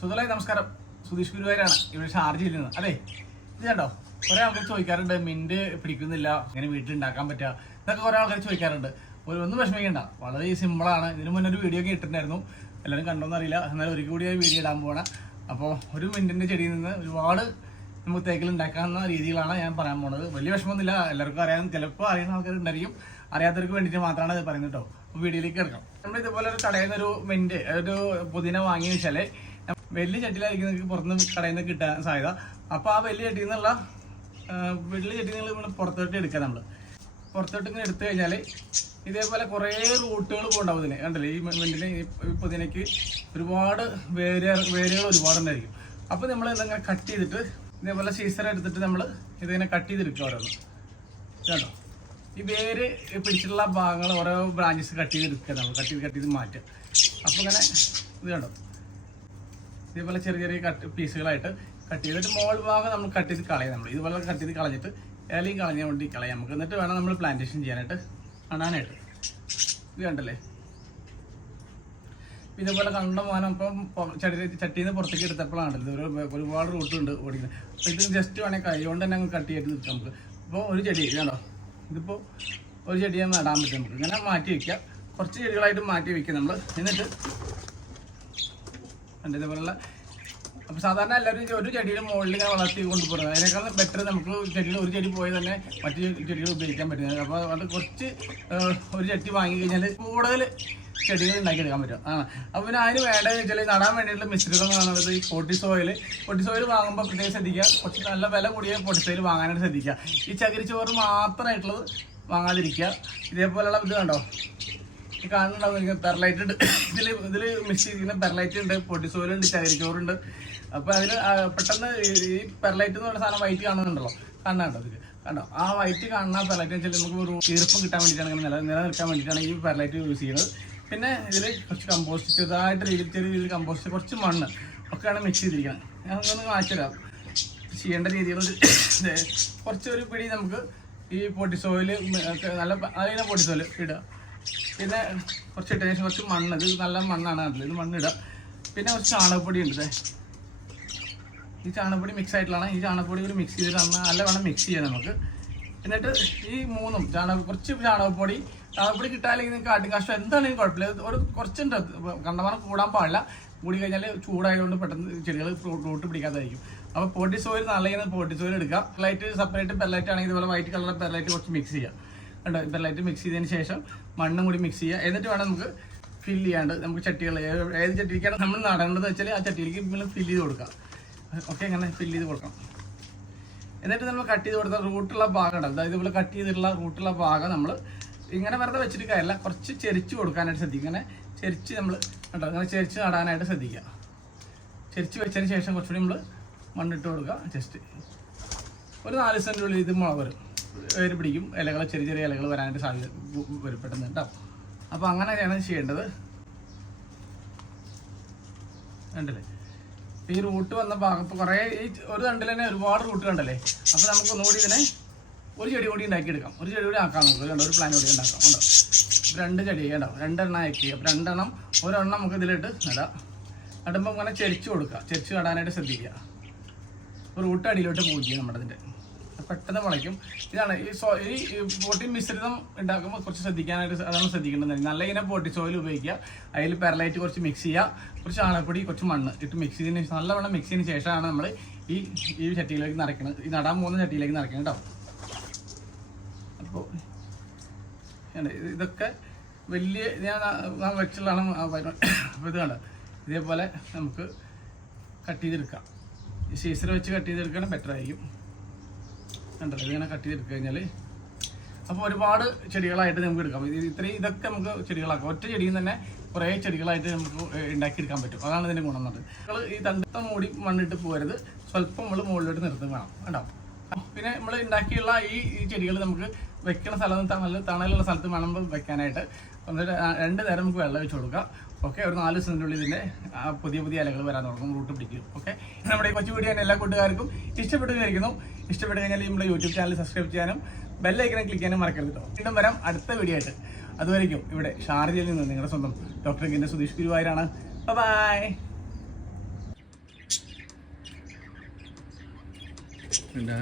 സുഹൃത്തുക്കളെ നമസ്കാരം. സുധീഷ് ഗുരുവായൂരാണ് ഇവിടെ ഷാർജയിൽ നിന്ന്. അതെ, ഇത് കണ്ടോ, കുറെ ആൾക്കാർ ചോദിക്കാറുണ്ട് മിന്റ് പിടിക്കുന്നില്ല, ഇങ്ങനെ വീട്ടിൽ ഉണ്ടാക്കാൻ പറ്റുക ഇതൊക്കെ കുറെ ആൾക്കാർ ചോദിക്കാറുണ്ട്. ഒന്നും വിഷമിക്കണ്ട, വളരെ സിമ്പിളാണ്. ഇതിനു മുന്നേ ഒരു വീഡിയോ ഒക്കെ ഇട്ടിട്ടുണ്ടായിരുന്നു, എല്ലാവരും കണ്ടോന്ന് അറിയില്ല. എന്നാലും ഒരിക്കൽ കൂടി വീഡിയോ ഇടാൻ പോകണം. അപ്പോൾ ഒരു മിന്റിന്റെ ചെടിയിൽ നിന്ന് ഒരുപാട് നമുക്ക് തേക്കിൽ ഉണ്ടാക്കാവുന്ന രീതിയിലാണ് ഞാൻ പറയാൻ പോണത്. വലിയ വിഷമമൊന്നുമില്ല, എല്ലാവർക്കും അറിയാൻ, ചിലപ്പോൾ അറിയുന്ന ആൾക്കാരുണ്ടായിരിക്കും, അറിയാത്തവർക്ക് വേണ്ടിയിട്ട് മാത്രമാണ് അത് പറയുന്നത് കേട്ടോ. അപ്പോൾ വീഡിയോയിലേക്ക് കിടക്കാം. നമ്മൾ ഇതുപോലെ ഒരു കടയിൽ നിന്ന് ഒരു മിന്റ്, ഒരു പുതിന വാങ്ങി വെച്ചാൽ വലിയ ചട്ടിയിലായിരിക്കും നിങ്ങൾക്ക് പുറത്തുനിന്ന് കടയിൽ നിന്ന് കിട്ടാൻ സാധ്യത. അപ്പോൾ ആ വലിയ ചട്ടിയിൽ നിന്നുള്ള നമ്മൾ പുറത്തോട്ട് എടുക്കുക. നമ്മൾ പുറത്തോട്ട് ഇങ്ങനെ എടുത്തു കഴിഞ്ഞാൽ ഇതേപോലെ കുറേ റൂട്ടുകൾ പോകണ്ടാവും. ഇതിന് കണ്ടല്ലേ, ഈ മിന്റിന്, ഈ പുതിനയ്ക്ക് ഒരുപാട് വേരുകൾ ഒരുപാടുണ്ടായിരിക്കും. അപ്പോൾ നമ്മൾ ഇതങ്ങനെ കട്ട് ചെയ്തിട്ട് ഇതേപോലെ സീസർ എടുത്തിട്ട് നമ്മൾ ഇതിങ്ങനെ കട്ട് ചെയ്തെടുക്കുക. ഓരോന്ന് കേട്ടോ, ഈ വേര് പിടിച്ചിട്ടുള്ള ഭാഗങ്ങൾ ഓരോ ബ്രാഞ്ചസ് കട്ട് ചെയ്തെടുക്കുക. നമ്മൾ കട്ട് ചെയ്ത് മാറ്റുക. അപ്പോൾ ഇങ്ങനെ ഇത് കണ്ടോ, ഇതേപോലെ ചെറിയ ചെറിയ പീസുകളായിട്ട് കട്ട് ചെയ്തിട്ട് മോൾ ഭാഗം നമ്മൾ കട്ട് ചെയ്ത് കളയാം. നമ്മൾ ഇതുപോലെ കട്ട് ചെയ്ത് കളഞ്ഞിട്ട് ഇലയും കളഞ്ഞാൽ വേണ്ടി കളയാം നമുക്ക്. എന്നിട്ട് വേണം നമ്മൾ പ്ലാന്റേഷൻ ചെയ്യാനായിട്ട്, നടാനായിട്ട്. ഇത് കണ്ടല്ലേ, ഇതേപോലെ കണ്ട മോനം ഇപ്പം ചട്ടിയിൽ നിന്ന് പുറത്തേക്ക് എടുത്തപ്പോഴാണ് ഇത് ഒരുപാട് റൂട്ടുണ്ട് ഓടിക്കുന്നത്. അപ്പോൾ ഇത് ജസ്റ്റ് വേണമെങ്കിൽ കൈ കൊണ്ട് തന്നെ അങ്ങ് കട്ട് ചെയ്ത് നിർത്താം നമുക്ക്. ഇപ്പോൾ ഒരു ചെടി കണ്ടോ, ഇതിപ്പോൾ ഒരു ചെടി നടാൻ പറ്റും നമുക്ക്. ഇങ്ങനെ മാറ്റി വയ്ക്കുക, കുറച്ച് ചെടികളായിട്ട് മാറ്റി വയ്ക്കുക നമ്മൾ. എന്നിട്ട് ഇതേപോലുള്ള, അപ്പോൾ സാധാരണ എല്ലാവരും ഒരു ചെടിയുടെ മുകളിൽ ഇങ്ങനെ വളർത്തി കൊണ്ടുപോകുന്നത്. അതിനേക്കാൾ ബെറ്റർ നമുക്ക് ചെടിയിൽ ഒരു ചെടി പോയി തന്നെ മറ്റു ചെടികൾ ഉപയോഗിക്കാൻ പറ്റുന്നത്. അപ്പോൾ അത് കുറച്ച് ഒരു ചട്ടി വാങ്ങി കഴിഞ്ഞാൽ കൂടുതൽ ചെടികൾ ഉണ്ടാക്കിയെടുക്കാൻ പറ്റും. അപ്പോൾ പിന്നെ അതിന് വേണ്ടതെന്ന് വെച്ചാൽ നടാൻ വേണ്ടിയിട്ടുള്ള മിശ്രിതം എന്ന് പറയുന്നത് ഈ പൊട്ടി സോയിൽ വാങ്ങുമ്പോൾ പ്രത്യേകം ശ്രദ്ധിക്കുക. കുറച്ച് നല്ല വില കൂടിയ പൊട്ടി സോയിൽ വാങ്ങാനായിട്ട് ശ്രദ്ധിക്കുക. ഈ ചകിരിച്ചോറ് മാത്രമായിട്ടുള്ളത് വാങ്ങാതിരിക്കുക. ഇതേപോലെയുള്ള ഇത് കണ്ടോ, ഈ കാണുന്നുണ്ടാവും, എനിക്ക് പെർലൈറ്റ് ഉണ്ട്. ഇതിൽ മിക്സ് ചെയ്തിരിക്കുന്ന പെർലൈറ്റ് ഉണ്ട്, പൊട്ടിസോലുണ്ട്, ചകിരിച്ചോറുണ്ട്. അപ്പോൾ അതിൽ പെട്ടെന്ന് ഈ പെർലൈറ്റ് എന്ന് പറയുന്ന സാധനം വൈറ്റ് കാണുന്നുണ്ടല്ലോ, കാണാണ്ടോ ഇതിൽ കണ്ടോ. ആ വൈറ്റ് കാണുന്ന പെർലൈറ്റ് വെച്ചാൽ നമുക്ക് ഒരു ഈർപ്പം കിട്ടാൻ വേണ്ടിയിട്ടാണ്, നിലനിൽക്കാൻ വേണ്ടിയിട്ടാണ് ഈ പെർലൈറ്റ് യൂസ് ചെയ്യുന്നത്. പിന്നെ ഇതിൽ കുറച്ച് കമ്പോസ്റ്റ്, ചെറുതായിട്ട് ചെറിയ രീതിയിൽ കമ്പോസ്റ്റ്, കുറച്ച് മണ്ണ് ഒക്കെയാണ് മിക്സ് ചെയ്തിരിക്കുന്നത്. ഞാനൊന്ന് കാണിച്ചുതരാം ചെയ്യേണ്ട രീതികൾ. കുറച്ച് ഒരു പിടി നമുക്ക് ഈ പൊട്ടിസോയിൽ, നല്ല അതിനെ പൊട്ടിസോയിൽ ഇടുക. പിന്നെ കുറച്ച് ഇട്ടതിന് ശേഷം കുറച്ച് മണ്ണ്, ഇത് നല്ല മണ്ണാണ് അതിൽ, ഇത് മണ്ണിടുക. പിന്നെ കുറച്ച് ചാണകപ്പൊടി ഉണ്ട്. ഈ ചാണകപ്പൊടി മിക്സ് ആയിട്ടുള്ളതാണ്. ഈ ചാണകപ്പൊടി കൂടി മിക്സ് ചെയ്തിട്ട് നല്ലവണ്ണം മിക്സ് ചെയ്യാം നമുക്ക്. എന്നിട്ട് ഈ മൂന്നും കുറച്ച് ചാണകപ്പൊടി കിട്ടാല്ലെങ്കിൽ നിങ്ങൾക്ക് ആട്ടിൻകാഷ്ടം എന്താണെങ്കിലും കുഴപ്പമില്ല. ഒരു കുറച്ചുണ്ട്, കണ്ടമാനം കൂടാൻ പാടില്ല. കൂടി കഴിഞ്ഞാൽ ചൂടായതുകൊണ്ട് പെട്ടെന്ന് ചെടികൾ റൂട്ട് പിടിക്കാതായിരിക്കും. അപ്പോൾ പൊട്ടി സോയിൽ നല്ല പൊട്ടി സോയിൽ എടുക്കുക. പെർലൈറ്റ് സെപ്പറേറ്റ്, പെർലൈറ്റ് ആണെങ്കിൽ ഇതുപോലെ വൈറ്റ് കളർ പെർലൈറ്റ് കുറച്ച് മിക്സ് ചെയ്യുക. കണ്ടോ, പെർലൈറ്റ് മിക്സ് ചെയ്തതിന് ശേഷം മണ്ണും കൂടി മിക്സ് ചെയ്യുക. എന്നിട്ട് വേണം നമുക്ക് ഫില്ല് ചെയ്യാണ്ട് നമുക്ക് ചട്ടികൾ, ഏത് ചട്ടിക്കാണ് നമ്മൾ നടേണ്ടതെന്ന് വെച്ചാൽ ആ ചട്ടിയിലേക്ക് ഫില്ല് ചെയ്ത് കൊടുക്കുക. ഓക്കെ, അങ്ങനെ ഫില്ല് ചെയ്ത് കൊടുക്കണം. എന്നിട്ട് നമ്മൾ കട്ട് ചെയ്ത് കൊടുത്ത റൂട്ടുള്ള ഭാഗം ഉണ്ട്, അതായത് ഇതുപോലെ കട്ട് ചെയ്തിട്ടുള്ള റൂട്ടുള്ള ഭാഗം നമ്മൾ ഇങ്ങനെ വെറുതെ വെച്ചിട്ട് കാര്യമില്ല, കുറച്ച് ചെരിച്ച് കൊടുക്കാനായിട്ട് ശ്രദ്ധിക്കുക. ഇങ്ങനെ ചെരിച്ച് നമ്മൾ കണ്ടോ, അങ്ങനെ ചെരിച്ച് നടാനായിട്ട് ശ്രദ്ധിക്കുക. ചെരിച്ച് വെച്ചതിന് ശേഷം കുറച്ചുകൂടി നമ്മൾ മണ്ണിട്ട് കൊടുക്കുക. ജസ്റ്റ് ഒരു 4 സെൻറ്റിനുള്ളിൽ ഇത് മുളക് വരും, വേര് പിടിക്കും, ഇലകൾ, ചെറിയ ചെറിയ ഇലകൾ വരാനായിട്ട് സാധ്യത വരപ്പെടുന്നു കേട്ടോ. അപ്പോൾ അങ്ങനെയാണ് ചെയ്യേണ്ടത്. കണ്ടല്ലേ, ഈ റൂട്ട് വന്ന ഭാഗത്ത് കുറേ, ഈ ഒരു തണ്ടിൽ തന്നെ ഒരുപാട് റൂട്ട് കണ്ടല്ലേ. അപ്പോൾ നമുക്ക് ഒന്നുകൂടി ഇതിനെ ഒരു ചെടി കൂടി ഉണ്ടാക്കിയെടുക്കാം, ഒരു ചെടി കൂടി ആക്കാം നമുക്ക്. കണ്ടോ, ഒരു പ്ലാന്റ് കൂടി ഉണ്ടാക്കാം. ഉണ്ടോ, 2 ചെടി കണ്ടോ, 2 ആക്കി. അപ്പോൾ 2 ഒരെണ്ണം നമുക്ക് ഇതിലിട്ട് നടാം. നടുമ്പോൾ ഇങ്ങനെ ചെരിച്ച് കൊടുക്കുക, ചെരിച്ച് നടാനായിട്ട് ശ്രദ്ധിക്കുക. റൂട്ട് അടിയിലോട്ട് പോവുക നമ്മുടെ ഇതിൻ്റെ, പെട്ടെന്ന് മുളയ്ക്കും. ഇതാണ് ഈ പോട്ടി മിശ്രിതം ഉണ്ടാക്കുമ്പോൾ കുറച്ച് ശ്രദ്ധിക്കാനായിട്ട്, അതാണ് ശ്രദ്ധിക്കേണ്ടത്. നല്ല ഇങ്ങനെ പോട്ടി സോയിൽ ഉപയോഗിക്കുക. അതിൽ പെർലൈറ്റ് കുറച്ച് മിക്സ് ചെയ്യുക, കുറച്ച് ചാണകപ്പൊടി, കുറച്ച് മണ്ണ് ഇട്ട് മിക്സ് ചെയ്തതിന് ശേഷം, നല്ലവണ്ണം മിക്സ് ചെയ്തതിന് ശേഷമാണ് നമ്മൾ ഈ ചട്ടിയിലേക്ക് നിറയ്ക്കുന്നത്, ഈ നടാൻ പോകുന്ന ചട്ടിയിലേക്ക് നിറയ്ക്കണം കേട്ടോ. അപ്പോൾ ഇതൊക്കെ വലിയ ഞാൻ വെച്ചുള്ളതാണ്. അപ്പോൾ ഇത് കണ്ടോ, ഇതേപോലെ നമുക്ക് കട്ട് ചെയ്തെടുക്കാം. സീസർ വെച്ച് കട്ട് ചെയ്തെടുക്കുകയാണെങ്കിൽ ബെറ്റർ ആയിരിക്കും. കണ്ടല്ലോ, ഇതിങ്ങനെ കട്ട് ചെയ്തെടുക്കുക കഴിഞ്ഞാൽ അപ്പോൾ ഒരുപാട് ചെടികളായിട്ട് നമുക്ക് എടുക്കാം. ഇതൊക്കെ നമുക്ക് ചെടികളാക്കാം. ഒറ്റ ചെടിയിൽ തന്നെ കുറേ ചെടികളായിട്ട് നമുക്ക് ഉണ്ടാക്കിയെടുക്കാൻ പറ്റും. അതാണ് ഇതിൻ്റെ ഗുണം എന്നത്. നമ്മൾ ഈ തണ്ടത്തെ മൂടി മണ്ണിട്ട് പോകരുത്, സ്വല്പം നമ്മൾ മുകളിലോട്ട് നിർത്തും വേണം കേട്ടോ. പിന്നെ നമ്മൾ ഉണ്ടാക്കിയുള്ള ഈ ചെടികൾ നമുക്ക് വെക്കുന്ന സ്ഥലത്ത്, നല്ല തണലുള്ള സ്ഥലത്ത് വേണം വെക്കാനായിട്ട്. എന്നിട്ട് 2 നേരം നമുക്ക് വെള്ളം വെച്ച് കൊടുക്കുക. ഓക്കെ, ഒരു 4 ദിവസത്തിനുള്ളിൽ ഇതിൻ്റെ പുതിയ ഇലകൾ വരാൻ തുടങ്ങും, റൂട്ട് പിടിക്കും. ഓക്കെ, നമ്മുടെ ഈ കൊച്ചു വീഡിയോ എല്ലാ കൂട്ടുകാർക്കും ഇഷ്ടപ്പെട്ടിരിക്കുന്നു. ഇഷ്ടപ്പെട്ട് കഴിഞ്ഞാൽ നമ്മുടെ യൂട്യൂബ് ചാനൽ സബ്സ്ക്രൈബ് ചെയ്യാനും ബെല്ലൈക്കനെ ക്ലിക്ക് ചെയ്യാനും മറക്കരുത് കേട്ടോ. വീണ്ടും വരാം അടുത്ത വീഡിയോ ആയിട്ട്. അതുവരെയ്ക്കും ഇവിടെ ഷാർജയിൽ നിന്ന് നിങ്ങളുടെ സ്വന്തം ഡോക്ടർ സുധീഷ് ഗുരുവായൂരാണ്. ബൈ. ഡാ